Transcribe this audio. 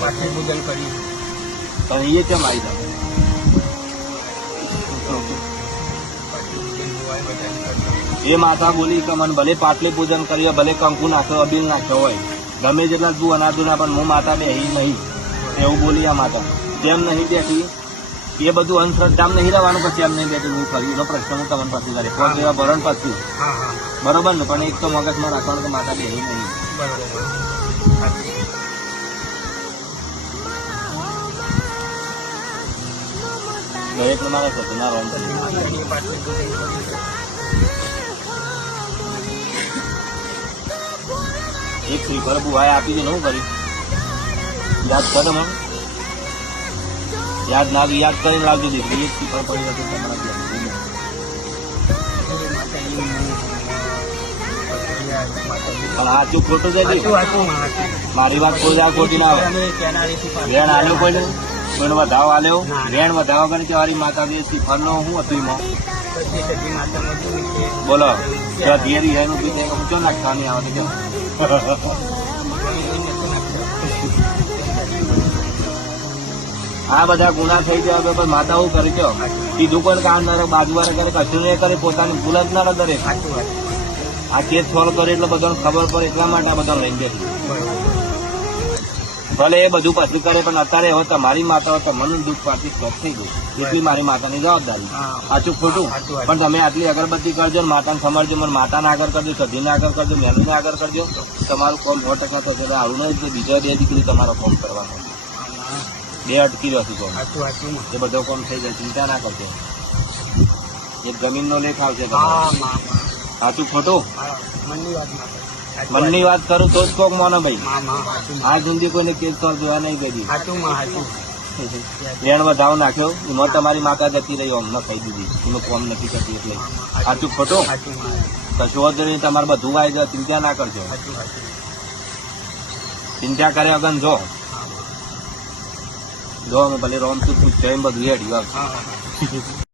પાટલી પૂજન કર્યું પણ એ કેમ આવી તમે એ માતા બોલી કે મને ભલે પાટલી પૂજન કરીએ ભલે કંકુ નાખ્યો અબીલ નાખ્યો હોય. ગમે જેટલા તું અનાદુના પણ હું માતા બેહી નહીં. એવું બોલી આ માતા. જેમ નહીં બેઠી એ બધું અંધશ્રદ્ધામાં નહીં રહેવાનું પછી એમ નહીં બેઠી હું કર્યું એનો પ્રશ્ન હું તમને પછી કરે પણ જેવા ભરણ પછી. બરોબર ને? પણ એક તો મગજમાં રાખવાનું કે માતા બેહી નહીં. બરોબર. સાચું. દરેક મારે થતું રોમ એક શ્રીફળ બુવાએ આપી દે હું કરી યાદ કર મને યાદ ના યાદ કરીને લાવજો દીકરી એક શ્રીફળ પડી હતું તમારા સાચું ખોટું સાચું. મારી વાત કોઈ ખોટી ના આવે વેણ આલ્યો કોઈને કોઈને વધાવો આલ્યો. વેણ વધાવો કરીને કે મારી માતા જે ફરનો શું હતું એમાં? બોલો જો ધીરે ધીરે ના બી હું ચો નાખવાની આવે છે આ બધા ગુના થઈ ગયા તો પછી માતા શું કરી છો કીધું પણ કામ ના કરે બાજુ વાળા કરે કશું નહીં કરે પોતાની ભૂલ જ ના કરે આ કેસ સોલ્વ કરે એટલે બધાને ખબર પડે એટલા માટે આ બધા લઈને બેઠી બરોબર. ભલે એ બધું પછી કરે પણ અત્યારે હવે તમારી માતા તમને દુઃખ પાછી સ્ટોપ થઈ ગયું એટલી મારી માતાની જવાબદારી. સાચું ખોટું? પણ તમે આટલી અગરબત્તી કરજો માતાને સમજજો મને માતાને આગળ કરજો સધીને આગળ કરજો મેનુને આગળ કરજો. તમારું કોમ સો ટકા થશે તો આવું નહીં બીજા બે દીકરી તમારો કોમ કરવાનો. બે અટકી કોમ. સાચું સાચું. એ બધો કોમ થઈ જાય ચિંતા ના કરજો. એક જમીનનો લેખ આવશે. સાચું ખોટું? મનની વાત કરે. તો જ કોક મોનો ભાઈ. આ જિંદગી કોઈને કેસ તો જોવા નહીં કરી સાચું. વધાવ નાખ્યો એમાં તમારી માતા જતી રહી અમને કહી દીધી એનું કોમ નથી કરતી એટલે સાચું ખોટો. કશું વધુ નહીં તમારે બધું આવી જાવ ચિંતા ના કરજો. ચિંતા કરે અગન જો જો અમે ભલે રોમ તું એમ બધું હેડ્યું.